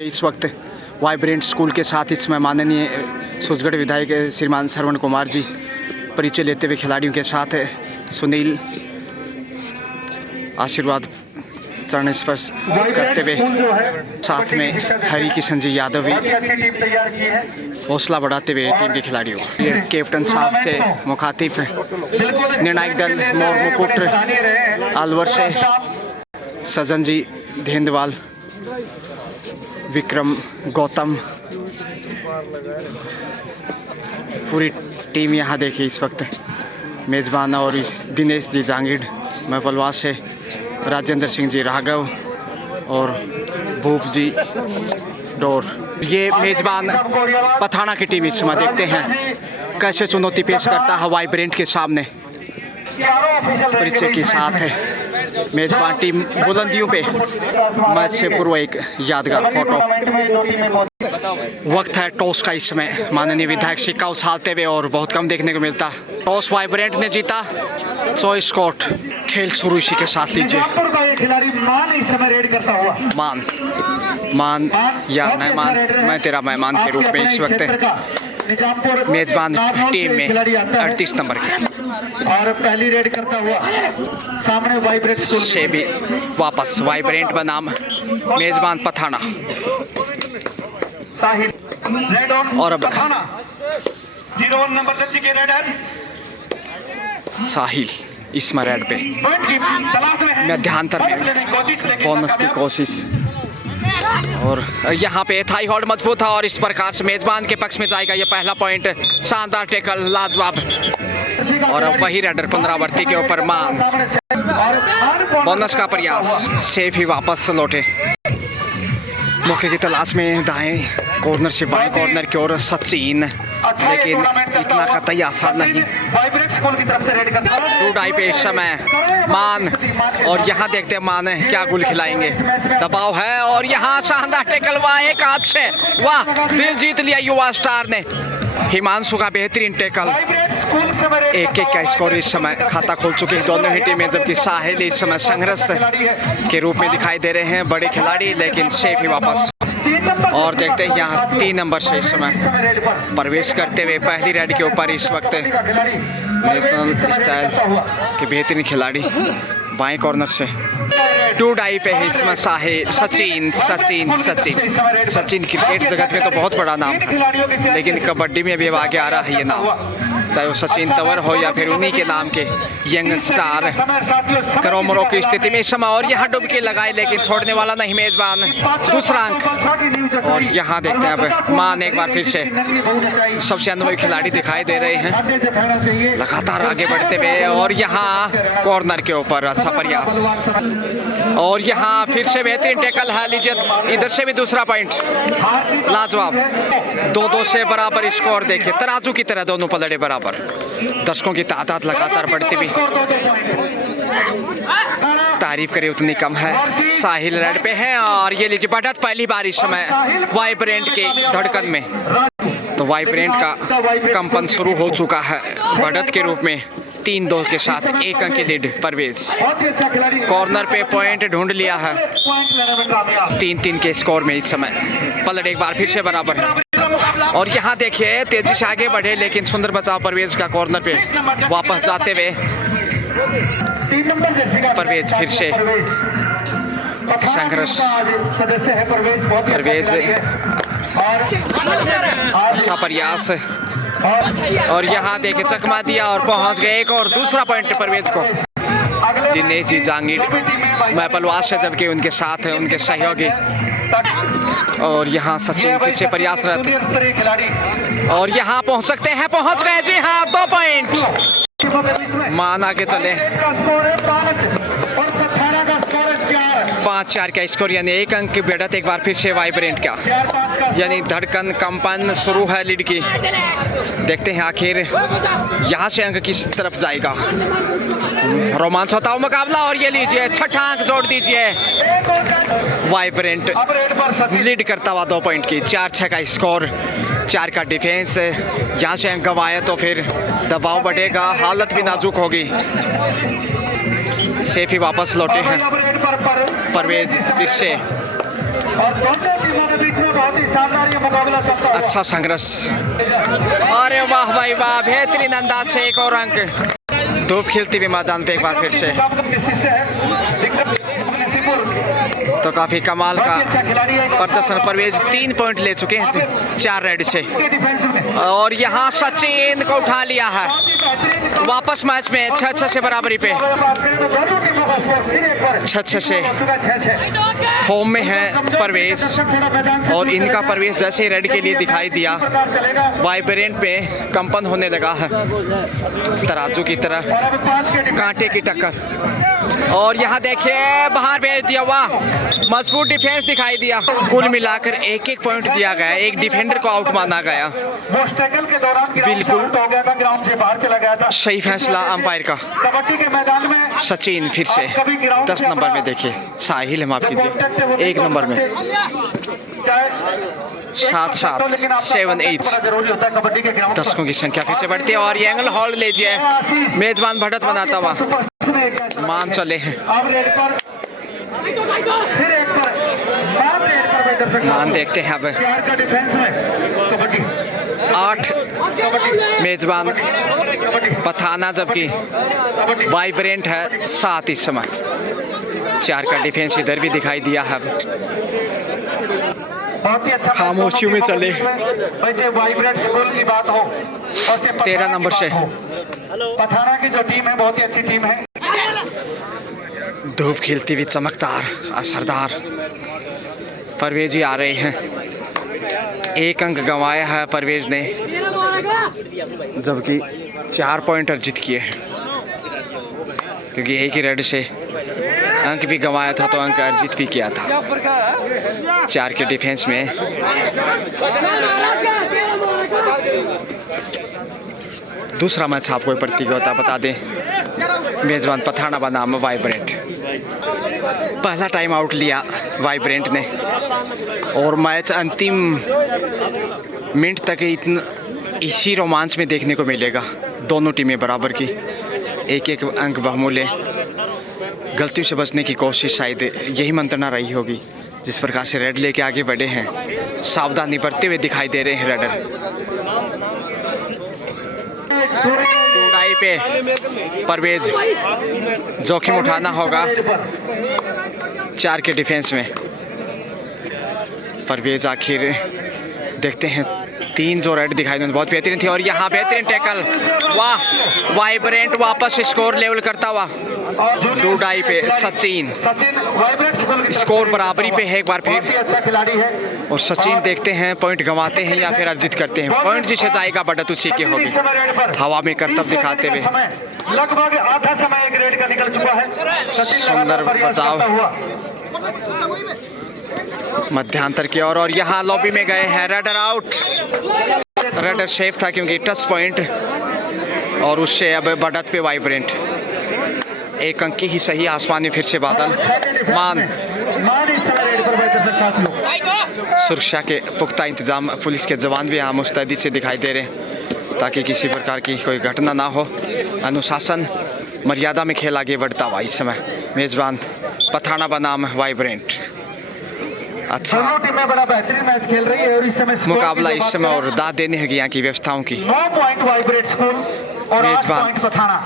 इस वक्त vibrant school के साथ इसमें माननीय सूरजगढ़ विधायक श्रीमान श्रवण कुमार जी परिचय लेते हुए खिलाड़ियों के साथ सुनील आशीर्वाद चरण स्पर्श करते हुए साथ में हरि किशन जी यादव भी हौसला बढ़ाते हुए टीम के खिलाड़ियों कैप्टन साहब से मुखातिब निर्णायक दल मोर मुकुट अलवर से सजन जी धेंदवाल विक्रम गौतम पूरी टीम यहाँ देखिए इस वक्त मेज़बान और दिनेश जी जांगीड़ महपलवा से राजेंद्र सिंह जी राघव और भूप जी डोर। ये मेज़बान पठाना की टीम इस समय देखते हैं कैसे चुनौती पेश करता है वाइब्रेंट के सामने। परिचय के साथ है मेजबान टीम बुलंदियों पे मैच से पूर्व एक यादगार फोटो। वक्त है टॉस का इस समय माननीय विधायक सिक्का उछालते हुए और बहुत कम देखने को मिलता। टॉस वाइब्रेंट ने जीता, चॉइस कोर्ट खेल शुरू इसी के साथ लीजिए। मान या मेहमान, मैं तेरा मेहमान के रूप में इस वक्त मेजबान टीम में 38 नंबर के और पहली रेड करता हुआ सामने वाइब्रेंट स्कूल से भी वापस वाइब्रेंट बनाम मेजबान पठाना साहिल रेड ऑन और अब 01 नंबर दर्जी के रेड है साहिल इसमें रेड पे मध्यांतर में बोनस की कोशिश और यहाँ पे थाई होल्ड मजबूत था और इस प्रकार से मेजबान के पक्ष में जाएगा ये पहला पॉइंट। शानदार टेकल लाजवाब और अब वही रेडर 15 वर्ती के ऊपर मान बोनस का प्रयास सेफ ही वापस लौटे। मौके की तलाश में दाएं कॉर्नर से बाएं कॉर्नर की ओर सचिन, लेकिन इतना कतई आसान नहीं। टू डाई पे इस समय मान और यहाँ देखते हैं मान क्या गुल खिलाएंगे। दबाव है और यहाँ शानदार टेकल वाह एक हाथ से वाह दिल जीत लिया युवा स्टार ने। हिमांशु का बेहतरीन टेकल 1-1 का स्कोर इस समय खाता खोल चुके हैं दोनों ही टीमें, जबकि साहिल इस समय संघर्ष के रूप में दिखाई दे रहे हैं। बड़े खिलाड़ी लेकिन सेफ ही वापस और देखते हैं यहाँ 3 नंबर से इस समय प्रवेश करते हुए पहली रेड के ऊपर इस वक्त नेशनल स्टाइल के बेहतरीन खिलाड़ी बाएं कॉर्नर से टू डाई पे है इसमें साहिल सचिन क्रिकेट जगत में तो बहुत बड़ा नाम, लेकिन कबड्डी में भी अब आगे आ रहा है ये नाम, चाहे वो सचिन तंवर हो या फिर उन्हीं के नाम के यंग स्टार। करोमरों की स्थिति में इस समय और यहाँ डुबकी लगाए लेकिन छोड़ने वाला नहीं मेजबान। दूसरा अंक और यहाँ देखते हैं अब मान एक बार फिर से सबसे अनुभवी खिलाड़ी दिखाई दे रहे हैं लगातार आगे बढ़ते हुए और यहाँ कॉर्नर के ऊपर अच्छा प्रयास और यहाँ फिर से बेहतरीन टेकल है। लीजिए इधर से भी दूसरा पॉइंट लाजवाब। 2-2 से बराबर स्कोर देखिए, तराजू की तरह दोनों पलड़े बराबर। दर्शकों की तादाद लगातार बढ़ती हुई, तारीफ करे उतनी कम है। साहिल रेड पे है और ये लीजिए बढ़त पहली बार इस समय वाइब्रेंट के धड़कन में, तो वाइब्रेंट का कंपन शुरू हो चुका है बढ़त के रूप में। 3-2 के साथ 1 अंक की लीड परवेज। कॉर्नर पे पॉइंट ढूंढ लिया है 3-3 के स्कोर में इस समय। पलट एक बार फिर से बराबर और यहाँ देखिए तेजी से आगे बढ़े लेकिन सुंदर बचाव परवेज का कॉर्नर पे वापस जाते हुए परवेज फिर से संघर्ष। परवेज अच्छा प्रयास और यहाँ देखे चकमा दिया और पहुंच गए एक और दूसरा पॉइंट परवेज को। दिनेश जी जांगीड़ महपलवास है जबकि उनके साथ है उनके सहयोगी और यहाँ सचिन फिर से प्रयासरत और यहाँ पहुंच सकते हैं, पहुंच गए जी हाँ 2 पॉइंट। मान आगे चले 5-4 का स्कोर यानी 1 अंक की बढ़त एक बार फिर से वाइब्रेंट का, यानी धड़कन कंपन शुरू है लीड की। देखते हैं आखिर यहाँ से अंक किस तरफ जाएगा। रोमांच होता हुआ मुकाबला और ये लीजिए छठा अंक जोड़ दीजिए। वाइब्रेंट लीड करता हुआ 2 पॉइंट की। 4-6 का स्कोर, 4 का डिफेंस। यहाँ से अंक गंवाए तो फिर दबाव बढ़ेगा, हालत भी नाजुक होगी। सेफ ही वापस लौटे हैं परवेज फिर से। और दोनों टीमों के बीच बहुत ही शानदार ये मुकाबला चलता हुआ। अच्छा संघर्ष। अरे वाह भाई वाह, बेहतरीन अंदाज से एक और अंक। धूप खिलती हुई मैदान पे एक बार फिर से, तो काफी कमाल का प्रदर्शन। परवेज 3 पॉइंट ले चुके हैं 4 रेड से, और यहाँ सचिन को उठा लिया है वापस मैच में 6-6 से बराबरी पे। 6-6 से होम में है परवेज, और इनका परवेज जैसे ही रेड के लिए दिखाई दिया वाइब्रेंट पे कंपन होने लगा है, तराजू की तरह कांटे की टक्कर। और यहाँ देखिए बाहर भेज दिया, वाह मजबूत डिफेंस दिखाई दिया। कुल मिलाकर 1-1 पॉइंट दिया गया, एक डिफेंडर को आउट माना गया। बिल्कुल ग्राउंड से बाहर चला गया था। सही फैसला अंपायर का। कबड्डी के मैदान में सचिन फिर से 10 नंबर में, देखिए साहिल है, माफ कीजिए 1 नंबर में 7-7 7-8 दर्शकों की संख्या फिर से बढ़ती है। और ये एंगल होल्ड लीजिए, मेजबान बढ़त बनाता हुआ मान चले हैं। मान देखते हैं अब 8 मेजबान पठाना, जबकि वाइब्रेंट है 7 इस समय। 4 का डिफेंस इधर भी दिखाई दिया है। बहुत ही अच्छा खामोशियों में चले। वैसे वाइब्रेंट स्कूल की बात हो और 13 नंबर से पठाना की जो टीम है बहुत ही अच्छी टीम है। धूप खिलती हुई चमकदार असरदार परवेज ही आ रहे हैं। 1 अंक गंवाया है परवेज ने, जबकि 4 पॉइंट अर्जित किए हैं, क्योंकि एक ही रेड से अंक भी गंवाया था तो अंक अर्जित भी किया था 4 के डिफेंस में। दूसरा मैच आपको प्रतियोगिता बता दें, मेजबान पठाना बनाम वाइब्रेंट। पहला टाइम आउट लिया वाइब्रेंट ने, और मैच अंतिम मिनट तक इसी रोमांच में देखने को मिलेगा। दोनों टीमें बराबर की 1-1 अंक बहुमूल्य। गलतियों से बचने की कोशिश शायद यही मंत्रणा रही होगी, जिस प्रकार से रेड लेके आगे बढ़े हैं। सावधानी बरतते हुए दिखाई दे रहे हैं रेडर। टूडाई पे परवेज जोखिम उठाना होगा 4 के डिफेंस में। परवेज आखिर देखते हैं 3 जो रेड दिखाई दे बहुत बेहतरीन थी, और यहाँ बेहतरीन टैकल, वाह वाइब्रेंट वापस स्कोर लेवल करता हुआ। टूडाई पे सचिन स्कोर बराबरी पे है एक बार फिर, अच्छा खिलाड़ी है। और सचिन देखते हैं पॉइंट गंवाते हैं या फिर अर्जित करते हैं। पॉइंट जिसे जाएगा बढ़त उसी की होगी। हवा में करतब दिखाते हुए लगभग आधा समय एक रेड का निकल चुका है। सुंदर बचाव मध्यांतर की ओर, और यहाँ लॉबी में गए हैं। रेडर आउट, रेडर सेफ था क्योंकि टच पॉइंट, और उससे अब बढ़त पे वाइब्रेंट। 1 अंक की ही सही। आसमान में फिर से बादल। मान सुरक्षा के पुख्ता इंतजाम, पुलिस के जवान भी यहाँ मुस्तैदी से दिखाई दे रहे हैं ताकि किसी प्रकार की कोई घटना ना हो। अनुशासन मर्यादा में खेल आगे बढ़ता हुआ इस समय मेजबान पठाना बनाम वाइब्रेंट। अच्छा टीमें बड़ा बेहतरीन मैच खेल रही है, और इस समय मुकाबला इस समय और दाद देने है यहाँ की व्यवस्थाओं की। 9 पॉइंट वाइब्रेंट स्कूल और 8 पॉइंट पठाना।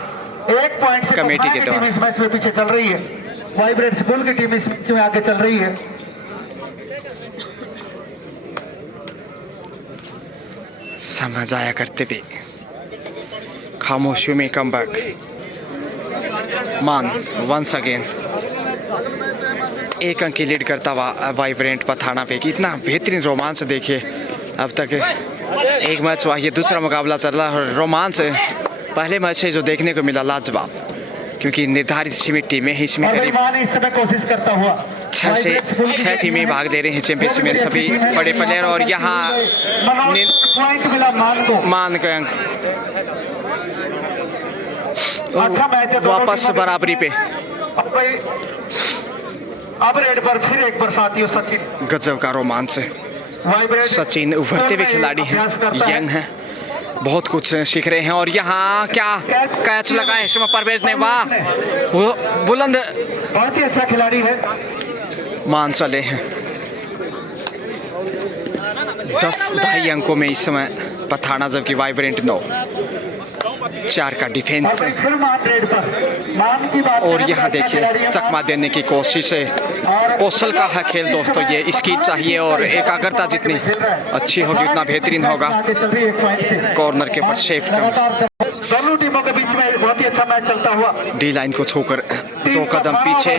1 पॉइंट से कमेटी के द्वारा इस मैच में पीछे चल रही है। वाइब्रेंट स्कूल की टीम इस मैच में आगे चल रही है। समझ आया करते भी खामोशियों में कमबैक। मान वंस अगेन 1 अंक की लीड करता हुआ वाइब्रेंट पठाना पे। कितना बेहतरीन रोमांच देखिए अब तक। एक मैच हुआ, ये दूसरा मुकाबला चल रहा है। रोमांच पहले मैच से जो देखने को मिला लाजवाब, क्योंकि निर्धारित सीमित टीमें हैं। इसमें करीब इस समय कोशिश करता हुआ 6 से 6 टीमें भाग दे रही हैं चैंपियनशिप में, सभी बड़े प्लेयर। और यहाँ पॉइंट मिला मान का अंक। अच्छा मैच है, वापस बराबरी पे। अब रेड पर फिर एक बार साथियों सचिन। गजब का रोमांच। सचिन उभरते हुए खिलाड़ी हैं, यंग हैं, बहुत कुछ सीख रहे हैं। और यहाँ क्या कैच लगा है इसमें परवेज ने, वाह वो बुलंद, बहुत ही अच्छा खिलाड़ी है। मान चले हैं 10 अंकों में इस समय पठाना, जबकि वाइब्रेंट 9। 4 का डिफेंस है। फिर मान रेड पर मान की बात और करें यहाँ तो अच्छा देखिए खिलाड़ी है। चकमा देने की कोशिश है। कौशल का है खेल दोस्तों, ये स्किल चाहिए और एकाग्रता जितनी अच्छी होगी उतना बेहतरीन होगा। आगे चल रही है एक पॉइंट से। कॉर्नर के पर शेफ का लगातार दोनों टीमों के बीच में बहुत ही अच्छा मैच चलता हुआ। डी लाइन को छूकर 2 कदम पीछे।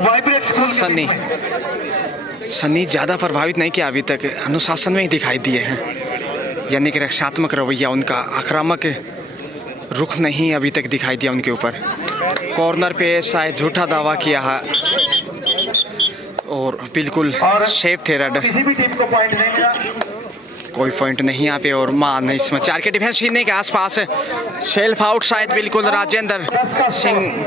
वाइब्रेट स्कूल के सन्नी बीच में। सन्नी ज़्यादा प्रभावित नहीं किया अभी तक, अनुशासन में ही दिखाई दिए हैं। यानी कि रक्षात्मक रवैया उनका, आक्रामक रुख नहीं अभी तक दिखाई दिया उनके ऊपर। कॉर्नर पे शायद झूठा दावा किया है और बिल्कुल सेफ थे रेड। किसी भी टीम को पॉइंट नहीं मिला। कोई पॉइंट नहीं यहाँ पे और मान है इसमें। 4 के डिफेंस छीनने के आसपास है। सेल्फ आउट शायद बिल्कुल राजेंद्र सिंह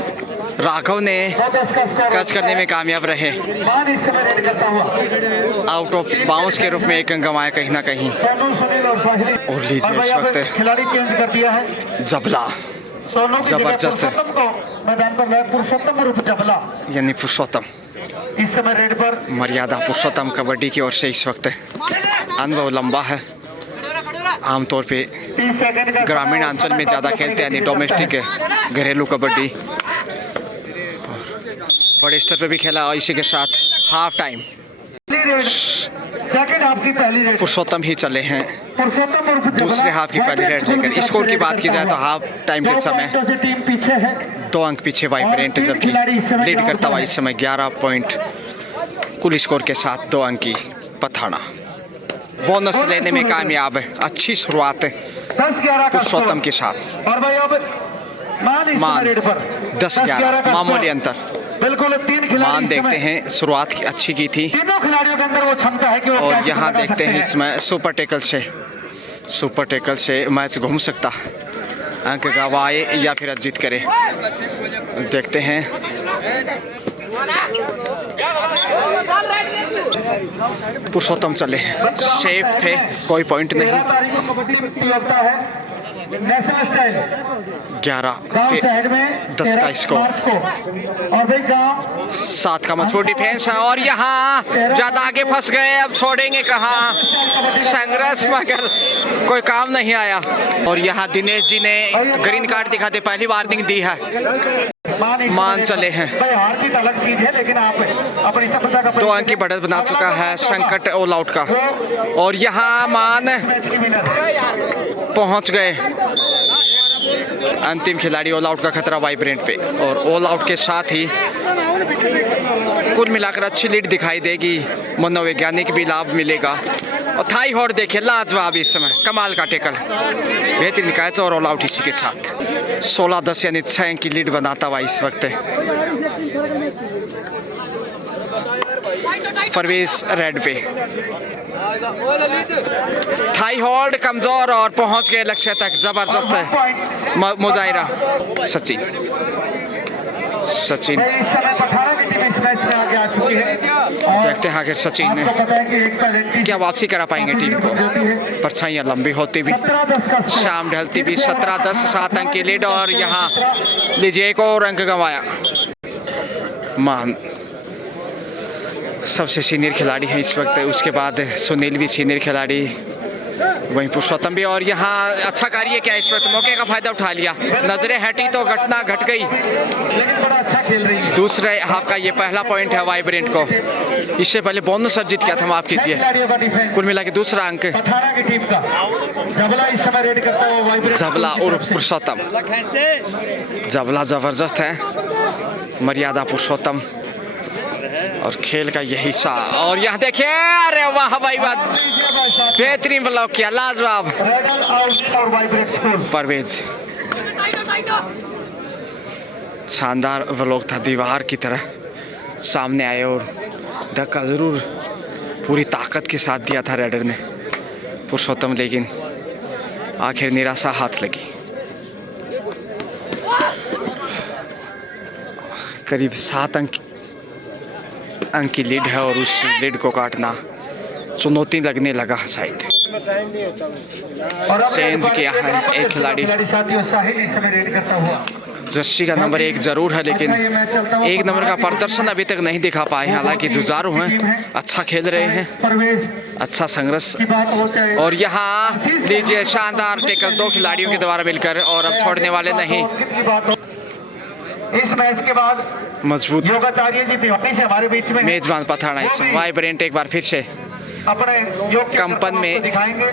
राघव ने 10 का स्कोर कैच करने में कामयाब रहे। मान इस समय रेड करता हुआ। आउट ऑफ बाउंस के रूप में 1 अंक गंवाया कहीं ना कहीं। सोनू, सुनील और साहिल और लीजिए और भाई इस अब वक्त खिलाड़ी चेंज कर दिया है। जबला, सोनू की जगह जबरदस्त है। पुरुषोत्तम को मैदान पर लाया। पुरुषोत्तम उर्फ जबला यानी पुरुषोत्तम, इस समय रेड पर। मर्यादा पुरुषोत्तम कबड्डी की ओर से इस वक्त अनुभव लंबा है। आमतौर पे 30 सेकंड का ग्रामीण समय अंचल में और ज़्यादा 7 खेलते हैं, यानी के लिए डोमेस्टिक घरेलू कबड्डी। बड़े स्तर पे भी खेला और इसी के साथ हाफ टाइम पहली रेड, सेकंड हाफ की पहली रेड। पुरुषोत्तम ही चले हैं पुरुषोत्तम उर्फ जबला दूसरे हाफ की पहली रेड लेकर। स्कोर की बात की जाए तो हाफ टाइम के समय से टीम पीछे है। 2 अंक पीछे वाइब्रेंट, जबकि लीड करता हुआ इस समय 11 पॉइंट कुल स्कोर के साथ 2 अंक की पठाना। बोनस लेने में कामयाब है। अच्छी शुरुआत है 10-11 का पुरुषोत्तम के स्कोर। साथ। और भाई अब मान इस समय रेड पर 10-11 का मामूली स्कोर। अंतर। बिल्कुल 3 खिलाड़ी मान इस देखते समय- हैं शुरुआत की अच्छी की थी तीनों खिलाड़ियों के अंदर वो क्षमता है कि वो और कैच यहाँ लगा देखते सकते हैं इसमें सुपर टैकल से मैच घूम सकता। अंक गवाए या फिर अर्जित करे, देखते हैं। पुरुषोत्तम चले, सेफ थे, कोई पॉइंट 13 नहीं। तारीख को कबड्डी प्रतियोगिता है नेशनल स्टाइल 11 गांव शहर में 10 का 13 स्कोर। मार्च को। और भाई गांव 7 का मजबूत डिफेंस है और यहाँ ज्यादा आगे फंस गए, अब छोड़ेंगे कहाँ। संघर्ष मगर कोई काम नहीं आया और यहाँ दिनेश जी ने ग्रीन कार्ड दिखाते पहली वार्निंग दी है। मान चले हैं। भाई हार जीत अलग चीज है, लेकिन आप अपनी सफलता का 2 अंक की बढ़त बना चुका है संकट ऑल आउट का और यहाँ मान मैच की विनर पहुंच गए। अंतिम खिलाड़ी ऑल आउट का खतरा वाइब्रेंट पे और ऑल आउट के साथ ही कुल मिलाकर अच्छी लीड दिखाई देगी। मनोवैज्ञानिक भी लाभ मिलेगा और थाई हॉर्ड देखिए लाजवाब इस समय, कमाल का टेकल, बेहतरीन कैच और ऑल आउट इसी के साथ 16-10 यानी 6 अंक की लीड बनाता हुआ इस वक्त परवेज रेड पे। थाई होल्ड कमजोर और पहुंच गए लक्ष्य तक, जबरदस्त है मुजाहिरा। सचिन इस समय 18 की टीम इस मैच में आगे आ चुकी है। देखते हैं आखिर सचिन ने आपको पता है कि एक पेनल्टी क्या वापसी करा पाएंगे टीम को। परछाइयाँ लंबी होती भी, 17-10 का स्कोर। शाम ढलती भी, 17-10 7 अंक की लीड और यहाँ लीजिए एक और अंक गंवाया। मान सबसे सीनियर खिलाड़ी है इस वक्त, उसके बाद सुनील भी सीनियर खिलाड़ी, वहीं पुरुषोत्तम भी। और यहाँ अच्छा कार्य किया इस वक्त, मौके का फायदा उठा लिया, नजरें हटी तो घटना घट गई। लेकिन बड़ा अच्छा खेल रही है। दूसरे हाफ का ये पहला पॉइंट है वाइब्रेंट को, इससे पहले बोनस अर्जित किया था, माफ कीजिए। खिलाड़ियों का डिफेंस कुल मिला के दूसरा अंक 18 की टीम का। जबला इस समय रेड करता हुआ वाइब्रेट जबला और पुरुषोत्तम। जबला जबरदस्त है, मर्यादा पुरुषोत्तम और खेल का यही हिस्सा। और यहाँ देखिए, अरे वाह भाई वाह, बेहतरीन ब्लॉक किया, लाजवाब। रेडल आउट और वाइब्रेट स्कोर। परवेज शानदार ब्लॉक था, दीवार की तरह सामने आए और धक्का जरूर पूरी ताकत के साथ दिया था रेडर ने पुरुषोत्तम, लेकिन आखिर निराशा हाथ लगी। करीब 7 अंक की लीड है और उस लीड को काटना चुनौती लगने लगा शायद। और अब चेंज किया है एक खिलाड़ी। साथियों साहिल इस समय रेड करता हुआ। जर्सी का नंबर 1 जरूर है, लेकिन 1 नंबर का प्रदर्शन अभी तक नहीं दिखा पाए। हालांकि जुझारू हैं, अच्छा खेल रहे हैं, अच्छा संघर्ष। और यहाँ लीजिए शानदार टैकल 2 खिलाड़ियों के द्वारा मिलकर, और अब छोड़ने वाले नहीं। इस मैच के बाद मजबूत योगाचार्य जी भिवानी से हमारे बीच में मेजबान पठाना इस वाइब्रेंट एक बार फिर से अपने योग के कंपन प्रताप में को दिखाएंगे।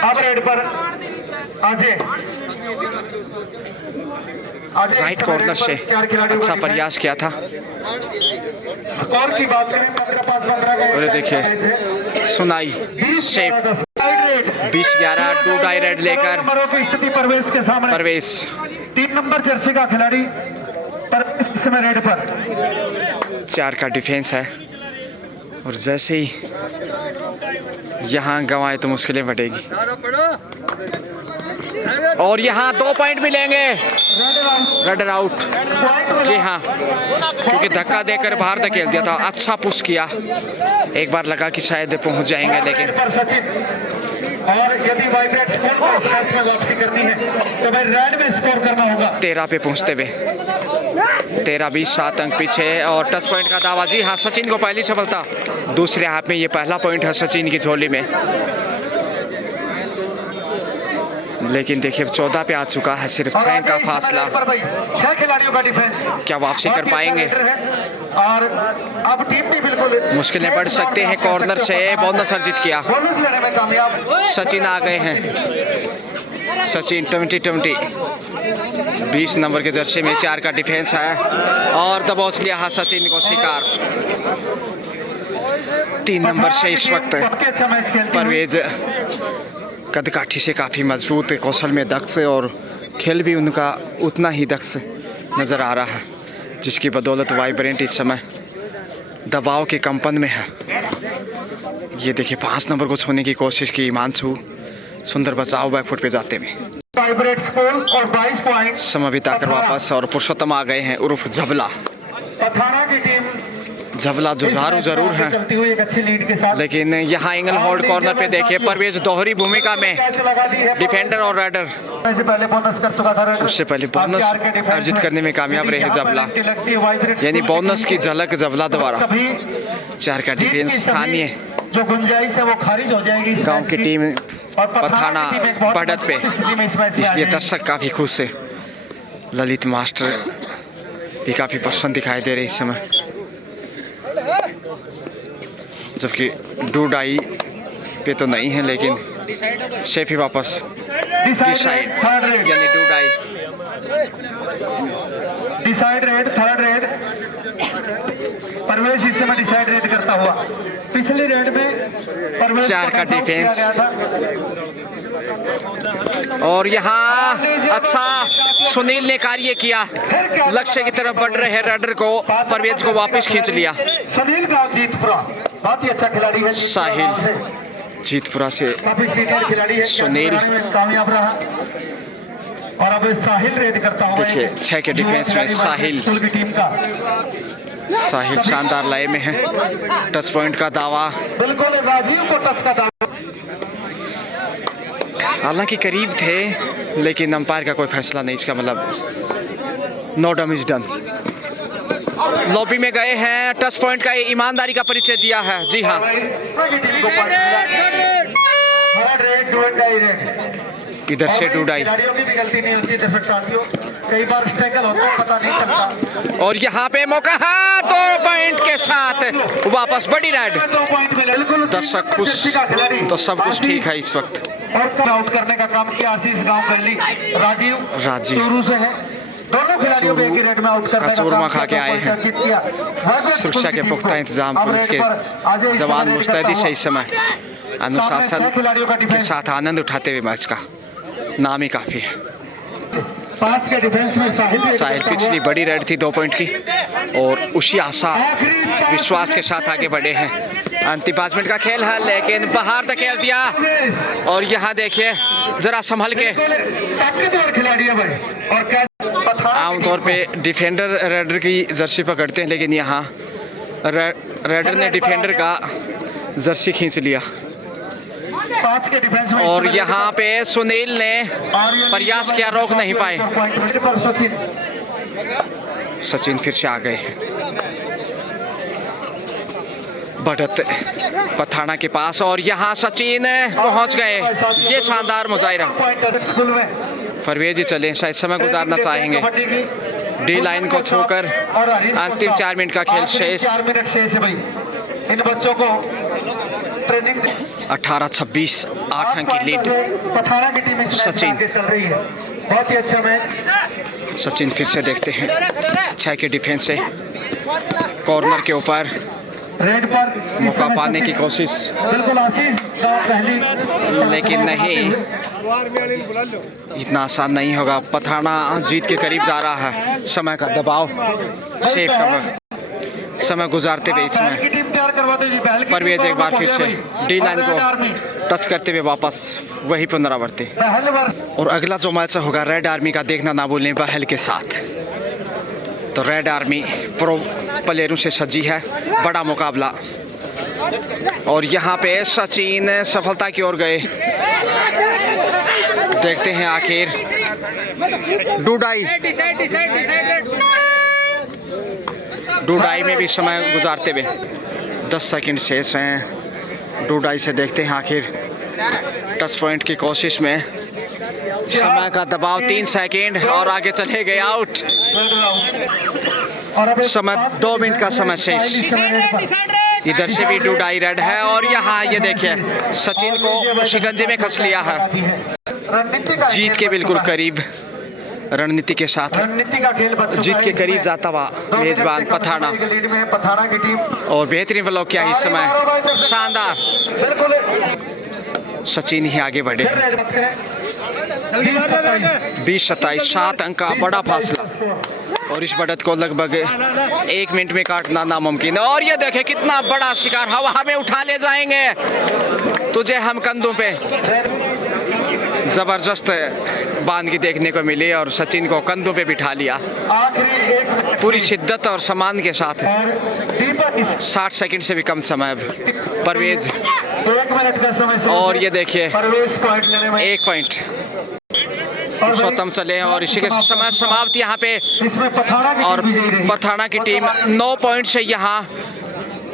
अब रेड पर अजय राइट कॉर्नर से अच्छा प्रयास किया था। स्कोर की बात करें 15-5 और देखिए सुनाई शेप 20-11 डूडाई रेड लेकर नंबरों की स्थिति परवेश के सामने। परवेश 3 नंबर जर्सी का खिलाड़ी परवेश इस समय रेड पर। 4 का डिफेंस है, और जैसे ही यहाँ गंवाए तो मुश्किलें बढ़ेगी। और यहाँ 2 पॉइंट मिलेंगे। रडर आउट, जी हाँ, क्योंकि धक्का देकर बाहर धकेल दिया था। अच्छा पुश किया, एक बार लगा कि शायद पहुंच जाएंगे, लेकिन और यदि वाइब्रेट स्कोर को इस मैच में वापसी करनी है तो भाई रेड में स्कोर करना होगा। 13 पे पहुंचते हुए 13-20 7 अंक पीछे, और टच पॉइंट का दावा। जी हाँ, सचिन को पहली सफलता। दूसरे हाफ में ये पहला पॉइंट है सचिन की झोली में। लेकिन देखिए 14 पे आ चुका है, सिर्फ 6 का फासला। 6 खिलाड़ियों का डिफेंस, क्या वापसी कर पाएंगे? और अब टीम भी बिल्कुल मुश्किलें बढ़ सकते हैं। कॉर्नर से बोनस अर्जित किया, बोनस लेने में कामयाब। सचिन आ गए हैं। सचिन 20 नंबर के जर्सी में 4 का डिफेंस है, और दबोच लिया है सचिन को शिकार। 3 नंबर से इस वक्त परवेज कदकाठी से काफ़ी मजबूत, कौशल में दक्ष, और खेल भी उनका उतना ही दक्ष नज़र आ रहा है, जिसकी बदौलत वाइब्रेंट इस समय दबाव के कंपन में है। ये देखिए 5 नंबर को छूने की कोशिश की हिमांशु, सुंदर बचाव बैकफुट पे जाते में। वाइब्रेट स्कोर और 22 पॉइंट समय बिताकर वापस, और पुरुषोत्तम आ गए हैं उर्फ झबला। पठाना की टीम झबला जुझारू जरूर है, चलती हुई एक अच्छी लीड के साथ। लेकिन यहाँ एंगल होल्ड कॉर्नर पे देखिए परवेज दोहरी भूमिका में, डिफेंडर और राइडर। से पहले बोनस कर चुका था, उससे पहले बोनस अर्जित करने में कामयाब रहे झबला, यानी बोनस की झलक झबला द्वारा। 4 का डिफेंस स्थानीय जो गुंजाइश है वो खारिज हो जाएगी। गांव की टीम पठाना बढ़त पे, इसलिए दर्शक काफी खुश है। ललित मास्टर भी काफी पसंद दिखाई दे रहे इस समय, जबकि डूडाई पे तो नहीं है, लेकिन शेफी वापस डिसाइड, यानी डूडाई डिसाइड रेड, थर्ड रेड। परवेश इस समय डिसाइड रेड करता हुआ, पिछली रेड में परवेश 4 का डिफेंस, और यहाँ अच्छा सुनील ने कार्य किया, लक्ष्य की तरफ बढ़ रहे राइडर को, परवेज को वापस खींच लिया। सुनील गांव जीतपुरा बहुत ही अच्छा खिलाड़ी है। साहिल जीतपुरा से काफी सीनियर खिलाड़ी है, सुनील कामयाब रहा। और अब साहिल रेड करता हुआ, देखिए 6 के डिफेंस में साहिल, स्कूल की टीम का साहिल शानदार लय में है। टच पॉइंट का दावा, बिल्कुल राजीव को टच का दावा, हालांकि करीब थे, लेकिन अंपायर का कोई फैसला नहीं। इसका मतलब नो डैमेज डन। लॉबी में गए हैं, टच पॉइंट का ईमानदारी का परिचय दिया है। जी हाँ, इधर से डूडाई, खिलाड़ियों की भी गलती नहीं होती दर्शक साथियों, कई बार स्ट्राइकल होता है पता नहीं चलता। और यहाँ पे मौका है 2 पॉइंट के साथ वापस बड़ी राइड। 2 पॉइंट मिले, बिल्कुल दर्शक खुश, तो सब कुछ ठीक है इस वक्त। और आउट करने का काम किया आशीष गांव पहली, राजीव चूरू से है। दोनों खिलाड़ियों को एक ही रेट में आउट करने का चूरमा काम खा के आए हैं। सुरक्षा के पुख्ता इंतजाम, पुलिस के जवान मुस्तैदी से इस समय अनुशासन के साथ आनंद उठाते हुए मैच का नाम ही काफी है। 5 के डिफेंस में साहिल पिछली बड़ी रेड थी 2 पॉइंट की, और उसी आशा विश्वास के साथ आगे बढ़े हैं। अंतिम 5 मिनट का खेल है, लेकिन बाहर धकेल दिया। और यहाँ देखिए जरा संभल के, ताकतवर खिलाड़ी है भाई। और आमतौर पे डिफेंडर रेडर की जर्सी पकड़ते हैं, लेकिन यहाँ रेडर ने डिफेंडर का जर्सी खींच लिया। 5 के डिफेंस में और यहाँ पे सुनील ने प्रयास किया, रोक नहीं पाए। पर सचिन फिर से आ गए। बढ़त पठाना के पास और यहाँ सचिन पहुंच गए। ये शानदार मुजाहिरा। स्कूल में परवेज ही चले, शायद समय गुजारना चाहेंगे। डी लाइन को छूकर अंतिम 4 मिनट का खेल शेष। 4 मिनट शेष है भाई। इन बच्चों को ट्रेनिंग 18-26 8 अंक की लीड। पठाना की टीम इस मैच में सचिन। आगे चल रही है। बहुत ही अच्छा मैच। सचिन फिर से देखते हैं, 6 के डिफेंस से कॉर्नर के ऊपर रेड पर इस मौका समय पाने की सचिन। कोशिश, बिल्कुल आशीष पहली लेकिन नहीं, इतना आसान नहीं होगा। पठाना जीत के करीब जा रहा है। समय का दबाव, सेफ कवर, समय गुजारते हुए पहल की इसमें टीम तैयार करवा दो जी। पहल की परवेज टीम एक बार फिर पहुंच से गया भाई। डी लाइन और रेड आर्मी को टच करते हुए वापस वही पुनरावृत्ति। पहले बार और अगला जो मैच होगा रेड आर्मी का, देखना ना भूलें बहल के साथ। तो रेड आर्मी प्रो प्लेयरों से सजी है, बड़ा मुकाबला। और यहाँ पे सचिन सफलता की ओर गए। देखते हैं आखिर डूडाई में भी समय गुजारते हुए 10 सेकंड शेष हैं। डूडाई से देखते हैं आखिर टच पॉइंट की कोशिश में। समय का दबाव 3 सेकंड और आगे चले गए, आउट। और अब समय 2 मिनट का समय शेष। इधर से भी डूडाई रेड है और यहाँ ये देखिए सचिन को शिकंजे में कस लिया है। रणनीति का जीत के बिल्कुल करीब, रणनीति के साथ रणनीति का खेल बच्चों जीत का के इस करीब मैच। जाता हुआ 2 मिनट मेजबान से कम पठाना। समय की लीड में है पठाना की टीम। और बेहतरीन ब्लॉक किया इस समय, शानदार। बिल्कुल सचिन ही आगे बढ़े। 20-27 7 अंक का बड़ा फासला। और इस बढ़त को लगभग 1 मिनट में काटना नामुमकिन है। और ये देखे कितना बड़ा शिकार हवा में उठा ले जाएंगे तुझे हम कंधों पे। जबरदस्त बांदगी देखने को मिली और सचिन को कंधों पे बिठा लिया आखिरी 1 मिनट पूरी शिद्दत और सम्मान के साथ। और दीपक इस 60 सेकंड से भी कम समय अब परवेज। 1 मिनट का समय से और ये देखिए परवेज पॉइंट लेने में 1 पॉइंट और पुरुषोत्तम चले हैं। और इसी के समय समाप्त यहाँ पे। इसमें पठाना की और टीम विजयी रही। पठाना की टीम 9 पॉइंट से यहाँ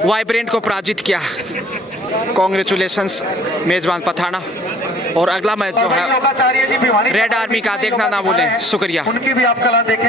वाइब्रेंट को पराजित किया। कॉन्ग्रेचुलेशंस मेजबान पठाना। और अगला मैच जो है योगाचार्य जी भिवानी रेड आर्मी का, देखना ना भूलें। शुक्रिया। उनकी भी आप कला देखें।